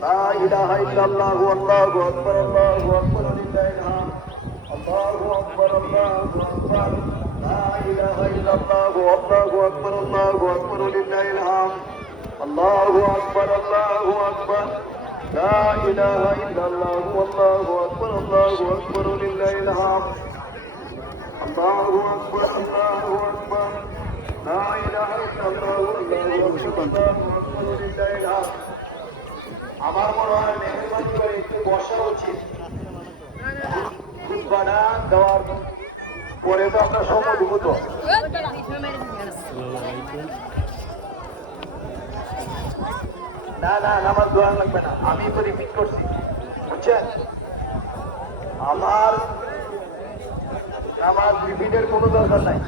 لا إله إلا الله والله أكبر الله أكبر لله الحمد الله أكبر الله أكبر لا إله إلا الله والله أكبر الله أكبر لله الحمد الله أكبر الله أكبر لا إله إلا الله والله أكبر الله أكبر لله الحمد الله أكبر الله أكبر لا إله إلا الله والله أكبر الله أكبر لله الحمد আমার মনে হয় মেহরবানি করে একটু বসা উচিত খুতবাটা দেওয়ার পরে তো আপনার সম্মত না না নামাজ দোয়া লাগবে না আমি তো রিপিট করছি বুঝছেন আমার নামাজ রিপিটের কোনো দরকার নাই